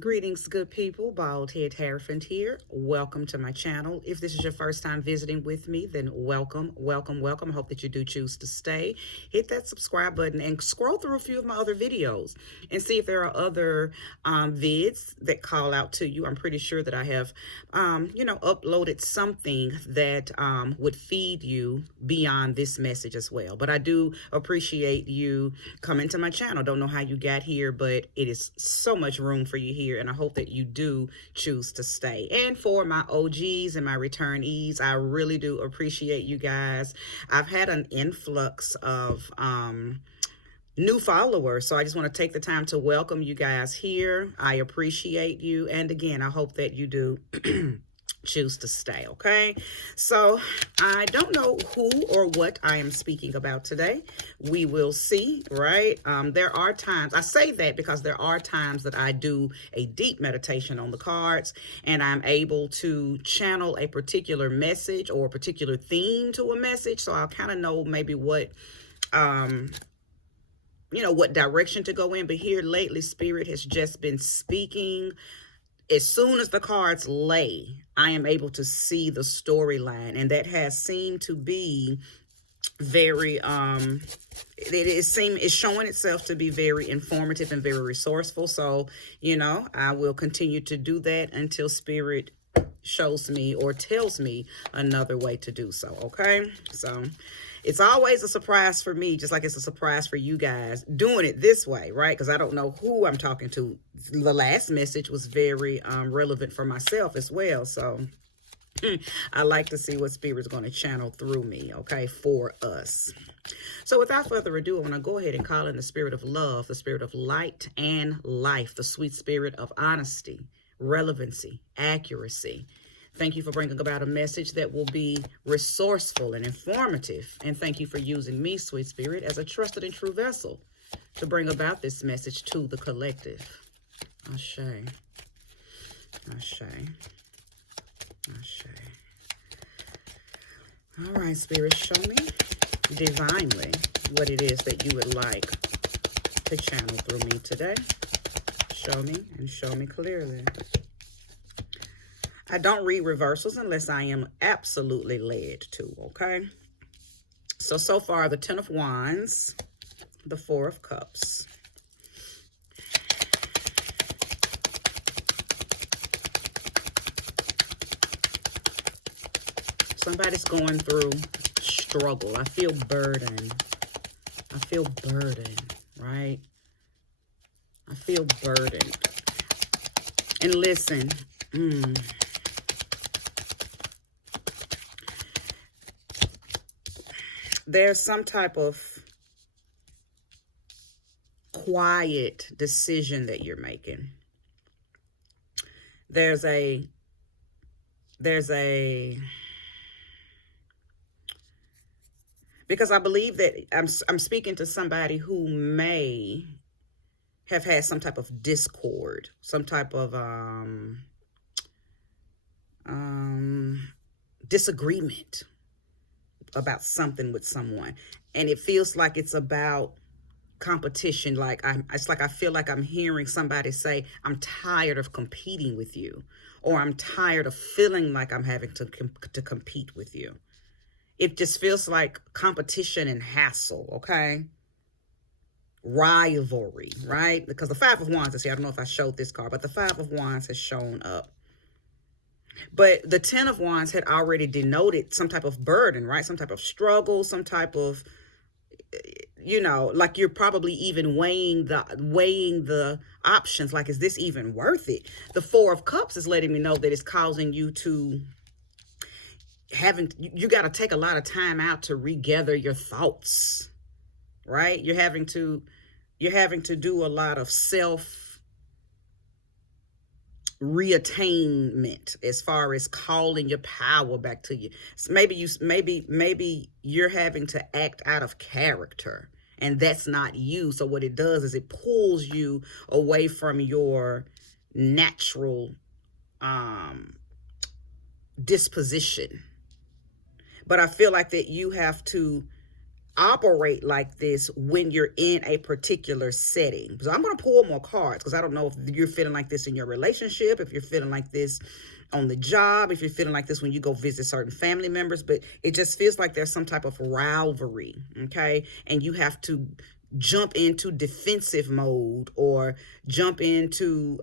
Greetings, good people. Bald Head Hierophant here. Welcome to my channel. If this is your first time visiting with me, then welcome, welcome, welcome. I hope that you do choose to stay. Hit that subscribe button and scroll through a few of my other videos and see if there are other vids that call out to you. I'm pretty sure that I have, uploaded something that would feed you beyond this message as well. But I do appreciate you coming to my channel. Don't know how you got here, but it is so much room for you here, and I hope that you do choose to stay. And for my OGs and my returnees, I really do appreciate you guys. I've had an influx of new followers, so I just want to take the time to welcome you guys here. I appreciate you, and again, I hope that you do choose to stay. Okay, so I don't know who or what I am speaking about today. We will see, right? There are times, I say that because there are times that I do a deep meditation on the cards and I'm able to channel a particular message or a particular theme to a message, so I'll kind of know maybe what what direction to go in. But here lately, Spirit has just been speaking. As soon as the cards lay, I am able to see the storyline, and that has seemed to be very it's showing itself to be very informative and very resourceful. So I will continue to do that until Spirit shows me or tells me another way to do so. Okay, so it's always a surprise for me, just like it's a surprise for you guys doing it this way, right? Because I don't know who I'm talking to. The last message was very relevant for myself as well. So I like to see what Spirit's going to channel through me, okay, for us. So without further ado, I want to go ahead and call in the spirit of love, the spirit of light and life, the sweet spirit of honesty, relevancy, accuracy. Thank you for bringing about a message that will be resourceful and informative. And thank you for using me, sweet spirit, as a trusted and true vessel to bring about this message to the collective. Ashe. Ashe. Ashe. All right, Spirit, show me divinely what it is that you would like to channel through me today. Show me and show me clearly. I don't read reversals unless I am absolutely led to, okay? So far, the Ten of Wands, the Four of Cups. Somebody's going through struggle. I feel burden. I feel burden, right? I feel burdened. And listen, there's some type of quiet decision that you're making. There's a because I believe that I'm speaking to somebody who may have had some type of discord, some type of disagreement about something with someone, and it feels like it's about competition. It's like I feel like I'm hearing somebody say, I'm tired of competing with you, or I'm tired of feeling like I'm having to compete with you. It just feels like competition and hassle, okay? Rivalry, right? Because the Five of Wands is here. I don't know if I showed this card, but the Five of Wands has shown up. But the Ten of Wands had already denoted some type of burden, right? Some type of struggle, some type of, like you're probably even weighing the options. Like, is this even worth it? The Four of Cups is letting me know that it's causing you to you got to take a lot of time out to regather your thoughts, right? You're having to do a lot of self reattainment as far as calling your power back to you. So maybe you're having to act out of character, and that's not you. So what it does is it pulls you away from your natural disposition. But I feel like that you have to operate like this when you're in a particular setting. So I'm going to pull more cards because I don't know if you're feeling like this in your relationship, if you're feeling like this on the job, if you're feeling like this when you go visit certain family members, but it just feels like there's some type of rivalry, okay? And you have to jump into defensive mode or jump into,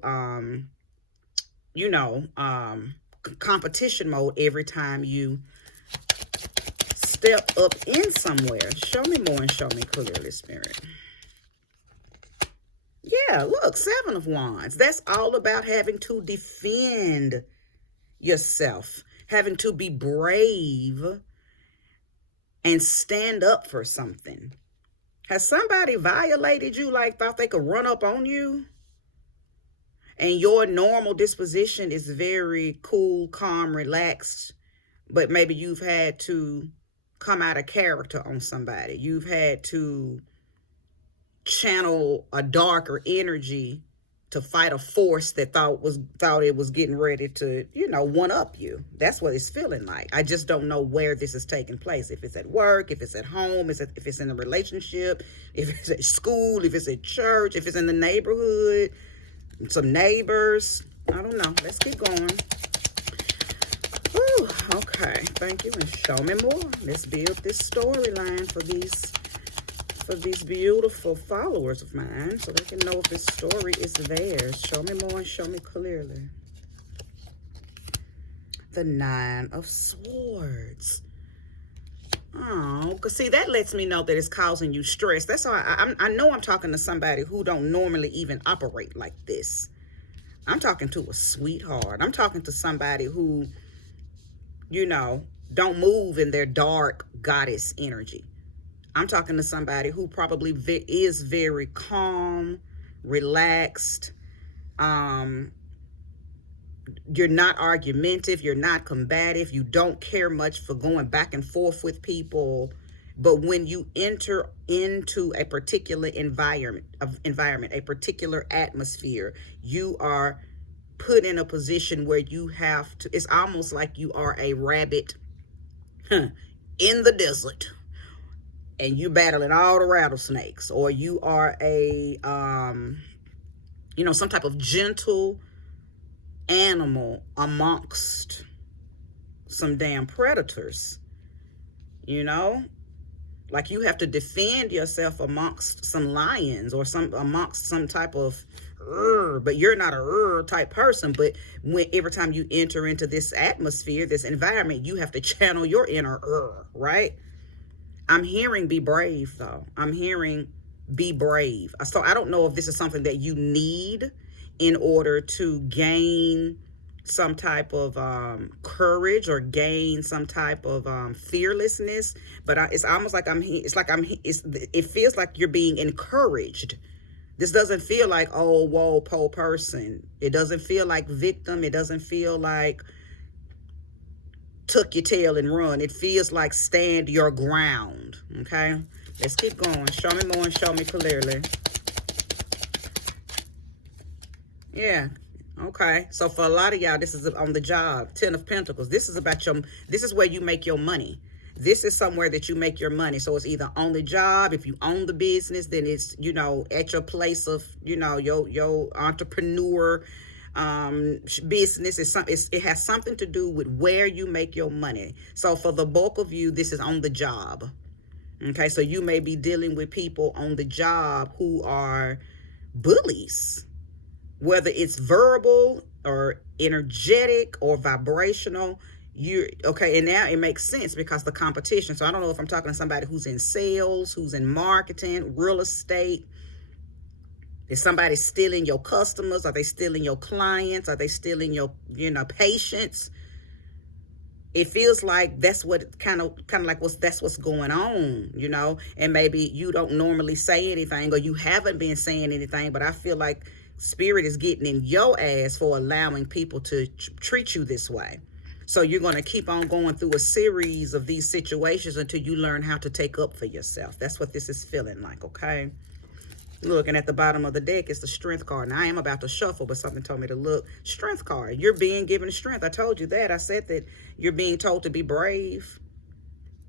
competition mode every time you step up in somewhere. Show me more and show me clearly, Spirit. Yeah, look, 7 of Wands. That's all about having to defend yourself, having to be brave and stand up for something. Has somebody violated you, like thought they could run up on you? And your normal disposition is very cool, calm, relaxed, but maybe you've had to come out of character on somebody. You've had to channel a darker energy to fight a force that thought it was getting ready to, one up you. That's what it's feeling like. I just don't know where this is taking place. If it's at work, if it's at home, if it's in a relationship, if it's at school, if it's at church, if it's in the neighborhood, some neighbors. I don't know. Let's keep going. Ooh, okay, thank you, and show me more. Let's build this storyline for these beautiful followers of mine so they can know if this story is theirs. Show me more and show me clearly. The 9 of Swords. Oh, because see, that lets me know that it's causing you stress. That's why I know I'm talking to somebody who don't normally even operate like this. I'm talking to a sweetheart. I'm talking to somebody who, don't move in their dark goddess energy. I'm talking to somebody who probably is very calm, relaxed. You're not argumentative. You're not combative. You don't care much for going back and forth with people. But when you enter into a particular environment, a particular atmosphere, you are put in a position where you have to, it's almost like you are a rabbit in the desert and you battling all the rattlesnakes, or you are a, some type of gentle animal amongst some damn predators, like you have to defend yourself amongst some lions or amongst some type of but you're not a type person. But every time you enter into this atmosphere, this environment, you have to channel your inner right? I'm hearing be brave, though. I'm hearing be brave. So I don't know if this is something that you need in order to gain some type of courage or gain some type of fearlessness, but it's almost like it feels like you're being encouraged. This doesn't feel like, oh, whoa, poor person. It doesn't feel like victim. It doesn't feel like tuck your tail and run. It feels like stand your ground. Okay, let's keep going. Show me more and show me clearly. Yeah. Okay. So for a lot of y'all, this is on the job. 10 of Pentacles. This is where you make your money. This is somewhere that you make your money. So it's either on the job. If you own the business, then it's, at your place of, your entrepreneur business. It has something to do with where you make your money. So for the bulk of you, this is on the job. Okay. So you may be dealing with people on the job who are bullies, whether it's verbal or energetic or vibrational. And now it makes sense because the competition. So I don't know if I'm talking to somebody who's in sales, who's in marketing, real estate. Is somebody stealing your customers? Are they stealing your clients? Are they stealing your, patients? It feels like that's what that's what's going on, and maybe you don't normally say anything or you haven't been saying anything, but I feel like Spirit is getting in your ass for allowing people to treat you this way. So you're going to keep on going through a series of these situations until you learn how to take up for yourself. That's what this is feeling like, okay? Looking at the bottom of the deck, it's the Strength card. Now, I am about to shuffle, but something told me to look. Strength card. You're being given strength. I told you that. I said that you're being told to be brave.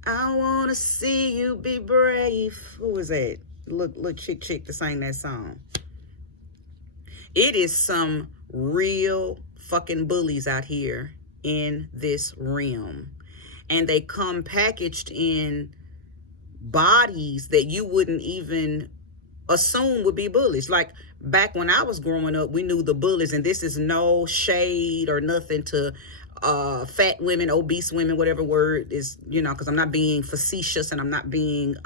I wanna see you be brave. Who was that? Look, chick to sing that song. It is some real fucking bullies out here in this realm. And they come packaged in bodies that you wouldn't even assume would be bullies. Like back when I was growing up, we knew the bullies, and this is no shade or nothing to fat women, obese women, whatever word is, because I'm not being facetious and I'm not being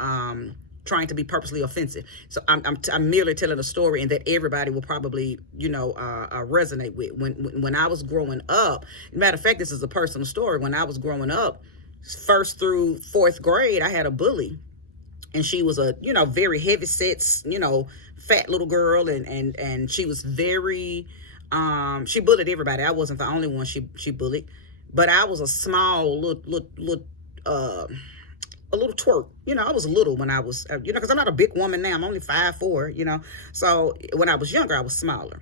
trying to be purposely offensive. So I'm merely telling a story, and that everybody will probably resonate with. When I was growing up, matter of fact, this is a personal story. When I was growing up, 1st through 4th grade, I had a bully, and she was a very heavy set, fat little girl, and she was very she bullied everybody. I wasn't the only one she bullied, but I was a small little a little twerp. I was little when I was, because I'm not a big woman now. I'm only 5'4", So when I was younger, I was smaller,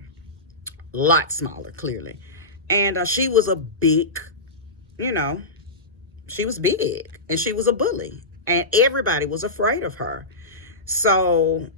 a lot smaller, clearly. And she was a big, she was big, and she was a bully, and everybody was afraid of her. So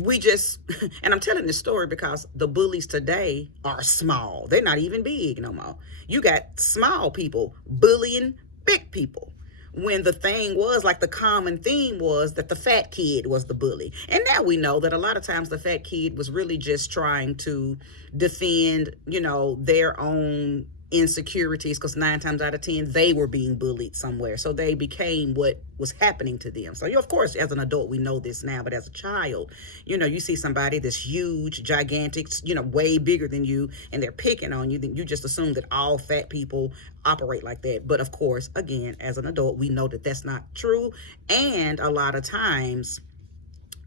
we just, and I'm telling this story because the bullies today are small. They're not even big no more. You got small people bullying big people, when the thing was, like, the common theme was that the fat kid was the bully. And now we know that a lot of times the fat kid was really just trying to defend, their own insecurities, because 9 times out of 10 they were being bullied somewhere, so they became what was happening to them. So of course, as an adult, we know this now, but as a child, you see somebody that's huge, gigantic, way bigger than you, and they're picking on you, then you just assume that all fat people operate like that. But of course, again, as an adult, we know that that's not true, and a lot of times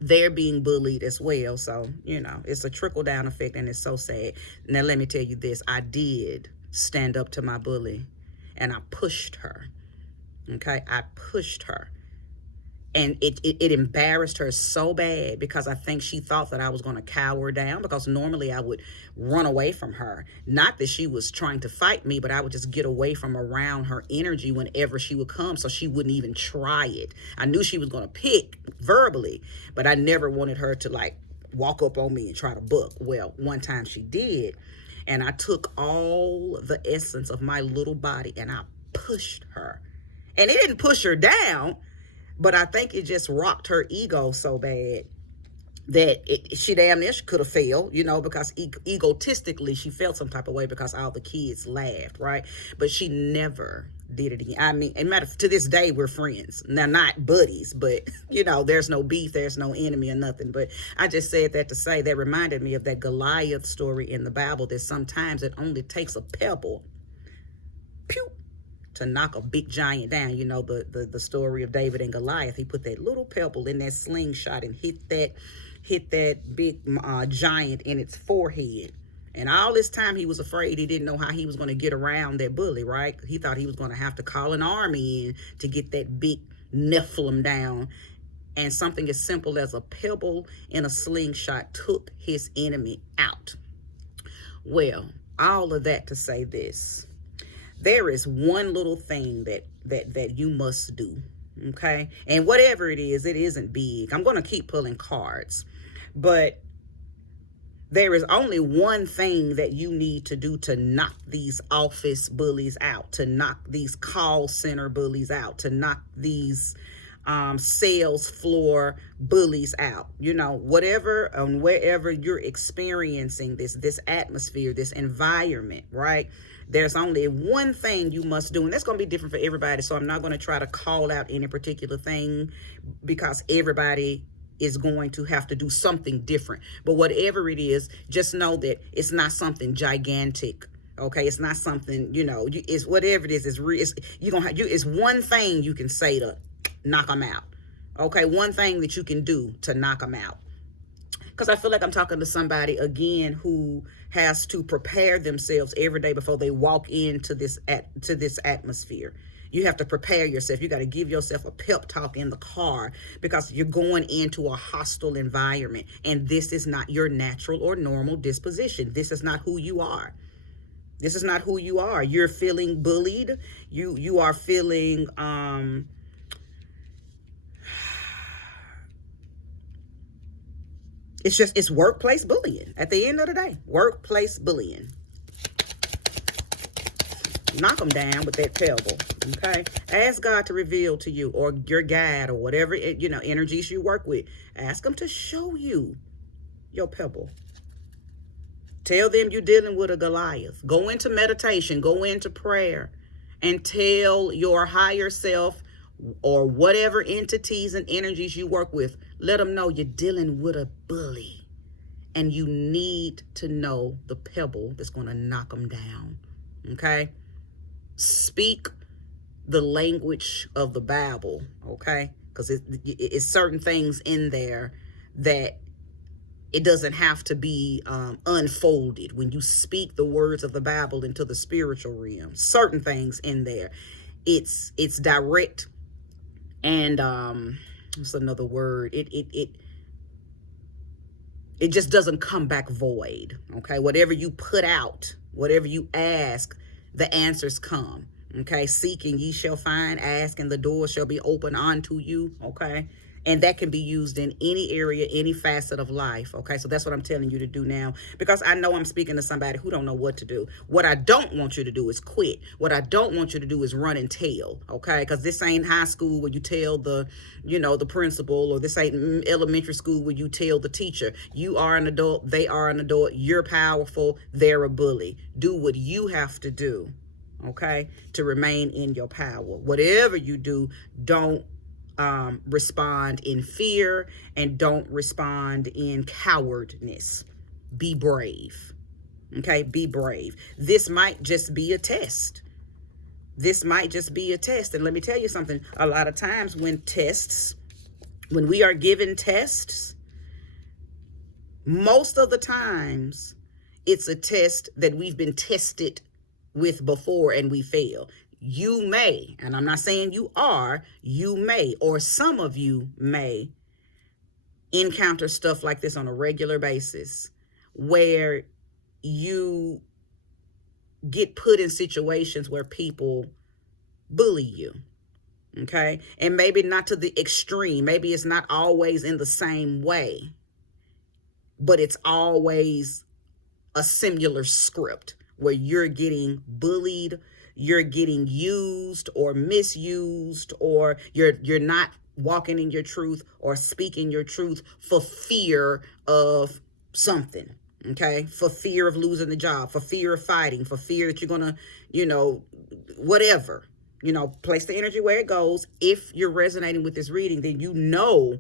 they're being bullied as well. So it's a trickle-down effect, and it's so sad. Now let me tell you this: I did stand up to my bully, and I pushed her. Okay, I pushed her, and it embarrassed her so bad, because I think she thought that I was going to cower down, because normally I would run away from her. Not that she was trying to fight me, but I would just get away from around her energy whenever she would come, so she wouldn't even try it. I knew she was going to pick verbally, but I never wanted her to, like, walk up on me and try to buck. Well, one time she did, and I took all the essence of my little body and I pushed her. And it didn't push her down, but I think it just rocked her ego so bad that she damn near could have failed, because egotistically she felt some type of way because all the kids laughed, right? But she never did it again. I mean, to this day, we're friends. Now, not buddies, but, there's no beef, there's no enemy or nothing. But I just said that to say, that reminded me of that Goliath story in the Bible, that sometimes it only takes a pebble, pew, to knock a big giant down. The story of David and Goliath. He put that little pebble in that slingshot and hit that big giant in its forehead. And all this time he was afraid. He didn't know how he was going to get around that bully, right? He thought he was going to have to call an army in to get that big Nephilim down. And something as simple as a pebble in a slingshot took his enemy out. Well, all of that to say this: there is one little thing that you must do, okay? And whatever it isn't big. I'm going to keep pulling cards, but there is only one thing that you need to do to knock these office bullies out, to knock these call center bullies out, to knock these sales floor bullies out. Whatever and wherever you're experiencing this atmosphere, this environment, right? There's only one thing you must do, and that's going to be different for everybody. So I'm not going to try to call out any particular thing, because everybody is going to have to do something different. But whatever it is, just know that it's not something gigantic. Okay, it's not something, it's whatever it is. It's one thing you can say to knock them out. Okay, one thing that you can do to knock them out. Because I feel like I'm talking to somebody, again, who has to prepare themselves every day before they walk into this atmosphere. You have to prepare yourself. You got to give yourself a pep talk in the car, because you're going into a hostile environment, and this is not your natural or normal disposition. This is not who you are. This is not who you are. You're feeling bullied. You are feeling it's workplace bullying. At the end of the day, workplace bullying. Knock them down with that pebble, okay? Ask God to reveal to you, or your guide, or whatever, energies you work with. Ask them to show you your pebble. Tell them you're dealing with a Goliath. Go into meditation, go into prayer, and tell your higher self or whatever entities and energies you work with, let them know you're dealing with a bully. And you need to know the pebble that's going to knock them down, okay? Speak the language of the Bible, okay? Because it's certain things in there that it doesn't have to be unfolded. When you speak the words of the Bible into the spiritual realm, certain things in there, it's direct, and what's another word? It just doesn't come back void, okay? Whatever you put out, whatever you ask, the answers come, okay? Seek and ye shall find, ask and the door shall be open unto you, okay? And that can be used in any area, any facet of life, okay? So that's what I'm telling you to do now, because I know I'm speaking to somebody who don't know what to do. What I don't want you to do is quit. What I don't want you to do is run and tell, okay? Because this ain't high school where you tell the principal, or this ain't elementary school where you tell the teacher. You are an adult, they are an adult, you're powerful, they're a bully. Do what you have to do, okay, to remain in your power. Whatever you do, don't respond in fear, and don't respond in cowardness. Be brave, okay? Be brave. This might just be a test. This might just be a test. And let me tell you something. A lot of times when we are given tests, most of the times it's a test that we've been tested with before and we fail. You may, and I'm not saying you are, you may, or some of you may encounter stuff like this on a regular basis, where you get put in situations where people bully you, okay? And maybe not to the extreme. Maybe it's not always in the same way, but it's always a similar script where you're getting bullied, you're getting used or misused, or you're not walking in your truth or speaking your truth for fear of something, okay? For fear of losing the job, for fear of fighting, for fear that you're gonna, whatever. Place the energy where it goes. If you're resonating with this reading, then you know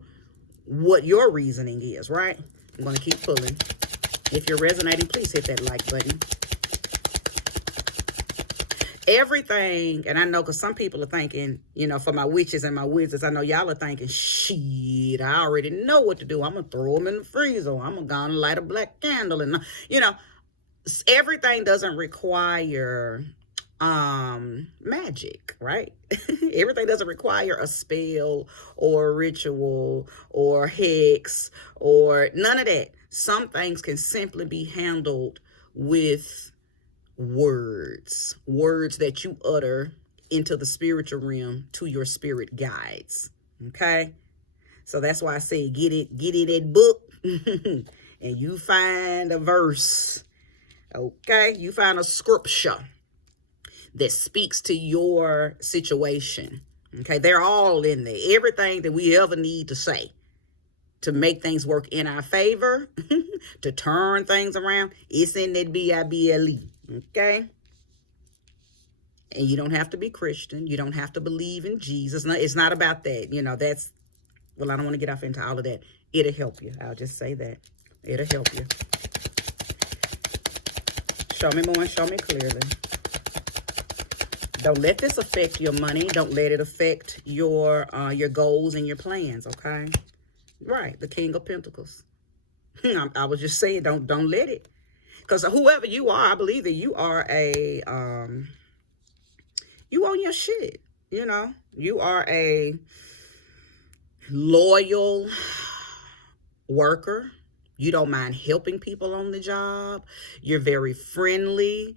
what your reasoning is, right? I'm gonna keep pulling. If you're resonating, please hit that like button. Everything, and I know because some people are thinking, for my witches and my wizards, I know y'all are thinking, shit, I already know what to do. I'm going to throw them in the freezer. I'm going to go and light a black candle. And, everything doesn't require magic, right? Everything doesn't require a spell or a ritual or hex or none of that. Some things can simply be handled with words that you utter into the spiritual realm to your spirit guides, okay? So that's why I say get in that book and you find a verse, okay? You find a scripture that speaks to your situation, okay? They're all in there. Everything that we ever need to say to make things work in our favor, to turn things around, it's in that Bible. Okay? And you don't have to be Christian. You don't have to believe in Jesus. No, it's not about that. I don't want to get off into all of that. It'll help you. I'll just say that. It'll help you. Show me more and show me clearly. Don't let this affect your money. Don't let it affect your goals and your plans, okay? Right, the King of Pentacles. I was just saying, don't let it. Because whoever you are, I believe that you are you own your shit, You are a loyal worker. You don't mind helping people on the job. You're very friendly.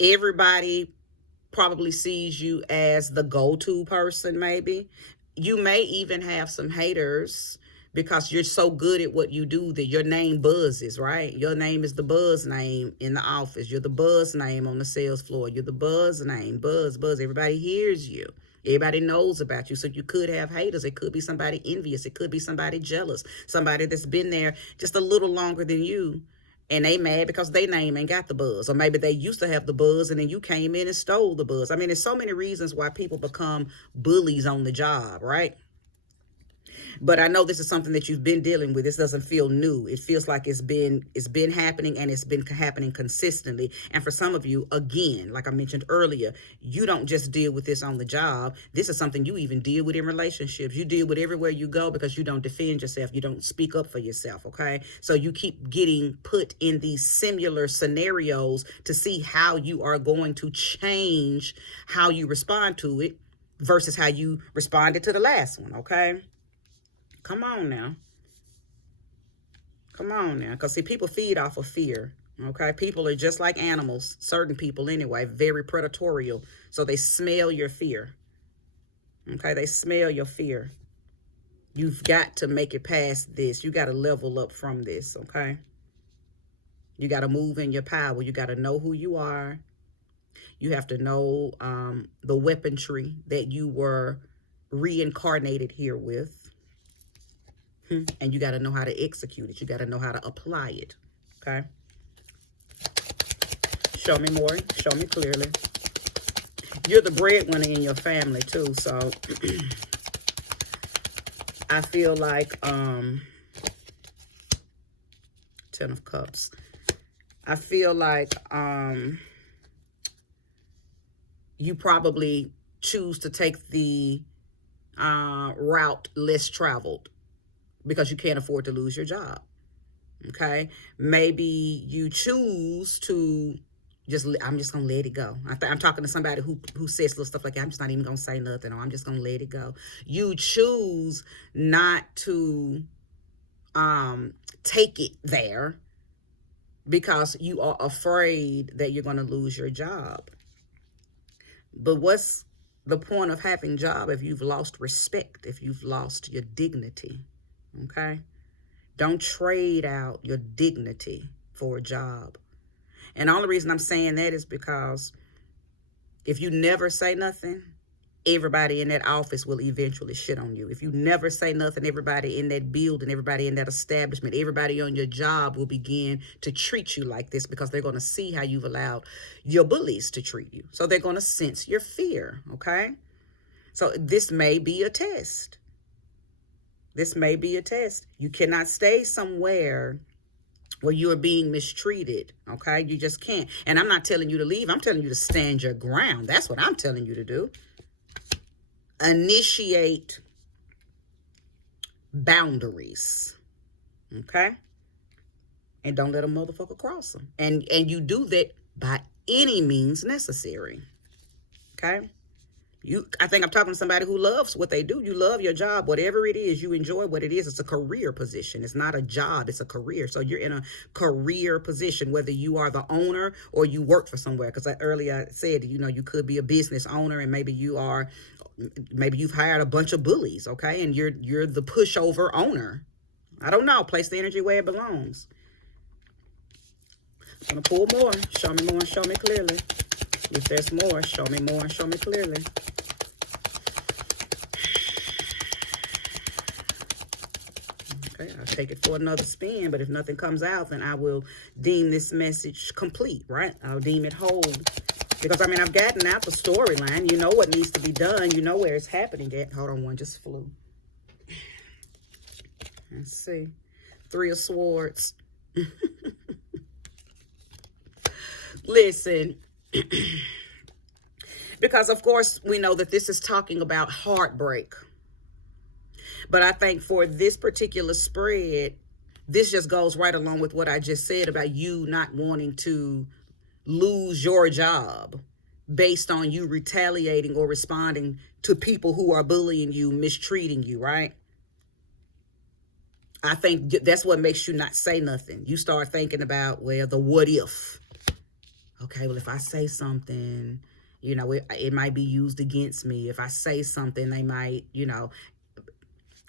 Everybody probably sees you as the go-to person, maybe. You may even have some haters because you're so good at what you do that your name buzzes, right? Your name is the buzz name in the office. You're the buzz name on the sales floor. You're the buzz name. Buzz, buzz. Everybody hears you. Everybody knows about you. So you could have haters. It could be somebody envious. It could be somebody jealous. Somebody that's been there just a little longer than you. And they mad because they name ain't got the buzz. Or maybe they used to have the buzz and then you came in and stole the buzz. I mean, there's so many reasons why people become bullies on the job, right? But I know this is something that you've been dealing with. This doesn't feel new. It feels like it's been happening, and it's been happening consistently. And for some of you, again, like I mentioned earlier, you don't just deal with this on the job. This is something you even deal with in relationships. You deal with everywhere you go because you don't defend yourself. You don't speak up for yourself, okay? So you keep getting put in these similar scenarios to see how you are going to change how you respond to it versus how you responded to the last one, okay? Come on now. Come on now. Because, see, people feed off of fear, okay? People are just like animals, certain people anyway, very predatorial. So they smell your fear, okay? They smell your fear. You've got to make it past this. You got to level up from this, okay? You got to move in your power. You got to know who you are. You have to know the weaponry that you were reincarnated here with. And you got to know how to execute it. You got to know how to apply it. Okay? Show me more. Show me clearly. You're the breadwinner in your family too. So I feel like 10 of Cups. I feel like you probably choose to take the route less traveled, because you can't afford to lose your job, okay? Maybe you choose to I'm just going to let it go. I'm talking to somebody who says little stuff like, I'm just not even going to say nothing, or I'm just going to let it go. You choose not to take it there because you are afraid that you're going to lose your job. But what's the point of having a job if you've lost respect, if you've lost your dignity? Okay? Don't trade out your dignity for a job. And the only reason I'm saying that is because if you never say nothing, everybody in that office will eventually shit on you. If you never say nothing, everybody in that building, everybody in that establishment, everybody on your job will begin to treat you like this because they're going to see how you've allowed your bullies to treat you. So they're going to sense your fear, okay? So this may be a test. This may be a test. You cannot stay somewhere where you are being mistreated, okay? You just can't. And I'm not telling you to leave. I'm telling you to stand your ground. That's what I'm telling you to do. Initiate boundaries, okay? And don't let a motherfucker cross them. And you do that by any means necessary, okay? I think I'm talking to somebody who loves what they do. You love your job, whatever it is, you enjoy what it is. It's a career position. It's not a job, it's a career. So you're in a career position, whether you are the owner or you work for somewhere. Because earlier I said, you could be a business owner, and maybe you've hired a bunch of bullies, okay? And you're the pushover owner. I don't know. Place the energy where it belongs. I'm gonna pull more. Show me more and show me clearly. If there's more, show me more and show me clearly. Okay, I'll take it for another spin, but if nothing comes out, then I will deem this message complete, right? I'll deem it whole. Because, I've gotten out the storyline. You know what needs to be done. You know where it's happening at. Hold on, one just flew. Let's see. 3 of Swords. Listen. Because, of course, we know that this is talking about heartbreak. But I think for this particular spread, this just goes right along with what I just said about you not wanting to lose your job based on you retaliating or responding to people who are bullying you, mistreating you, right? I think that's what makes you not say nothing. You start thinking about, well, the what if. Okay, well, if I say something, it might be used against me. If I say something, they might,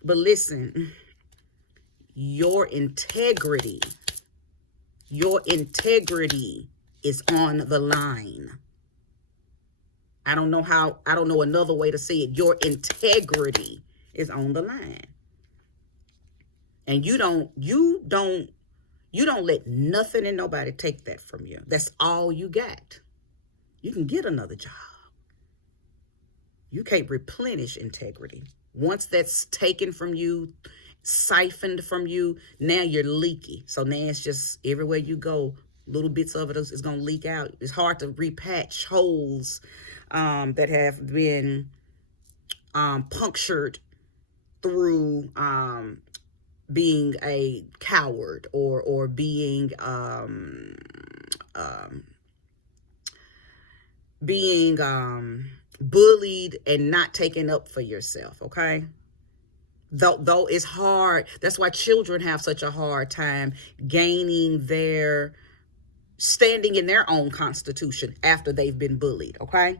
But listen, your integrity is on the line. I don't know another way to say it. Your integrity is on the line. And you don't let nothing and nobody take that from you. That's all you got. You can get another job. You can't replenish integrity. Once that's taken from you, siphoned from you, now you're leaky. So now it's just everywhere you go, little bits of it is going to leak out. It's hard to repatch holes that have been punctured through being a coward or being bullied and not taking up for yourself. Okay. Though it's hard. That's why children have such a hard time standing in their own constitution after they've been bullied. Okay.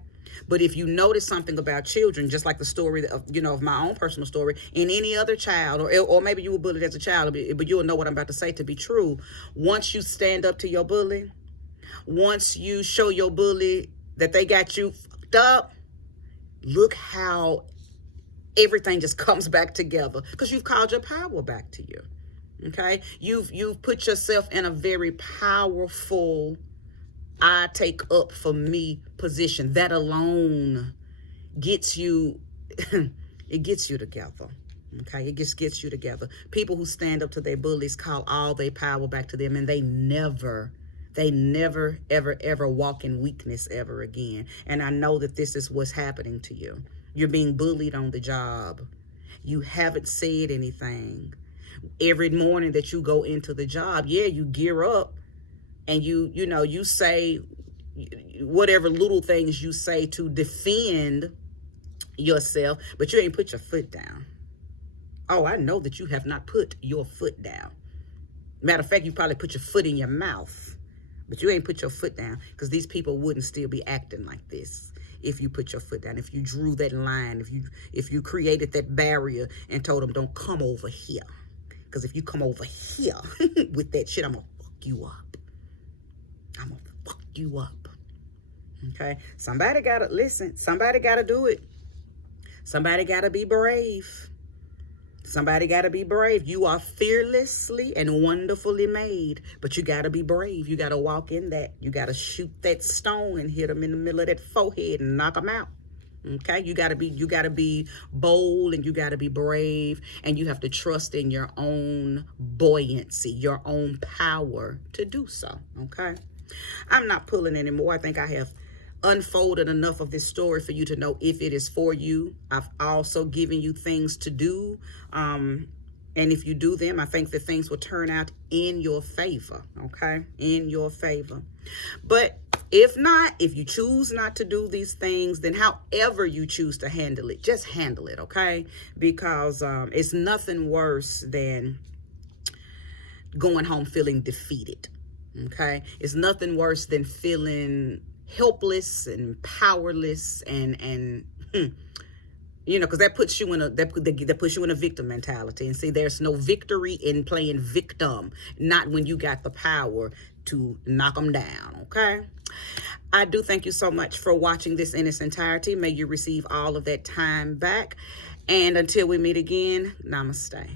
But if you notice something about children, just like the story of my own personal story, and any other child, or maybe you were bullied as a child, but you'll know what I'm about to say to be true. Once you stand up to your bully, once you show your bully that they got you fucked up, look how everything just comes back together, because you've called your power back to you. Okay, you've put yourself in a very powerful I take up for me position. That alone gets you, it gets you together. Okay, it just gets you together. People who stand up to their bullies call all their power back to them, and they never, ever walk in weakness ever again. And I know that this is what's happening to you. You're being bullied on the job. You haven't said anything. Every morning that you go into the job, you gear up. And you say whatever little things you say to defend yourself, but you ain't put your foot down. Oh, I know that you have not put your foot down. Matter of fact, you probably put your foot in your mouth, but you ain't put your foot down, because these people wouldn't still be acting like this if you put your foot down, if you drew that line, if you created that barrier and told them, don't come over here. Because if you come over here with that shit, I'm going to fuck you up. I'm going to fuck you up. Okay? Somebody got to listen. Somebody got to do it. Somebody got to be brave. Somebody got to be brave. You are fearlessly and wonderfully made, but you got to be brave. You got to walk in that. You got to shoot that stone and hit them in the middle of that forehead and knock them out. Okay, you gotta be bold, and you gotta be brave, and you have to trust in your own buoyancy, your own power to do so. Okay, I'm not pulling anymore. I think I have unfolded enough of this story for you to know if it is for you. I've also given you things to do, and if you do them, I think that things will turn out in your favor. Okay, in your favor. But if not, if you choose not to do these things, then however you choose to handle it, just handle it, okay? Because it's nothing worse than going home feeling defeated, okay? It's nothing worse than feeling helpless and powerless and because that puts you in that puts you in a victim mentality. And see, there's no victory in playing victim, not when you got the power to knock them down, okay? I do thank you so much for watching this in its entirety. May you receive all of that time back. And until we meet again, namaste.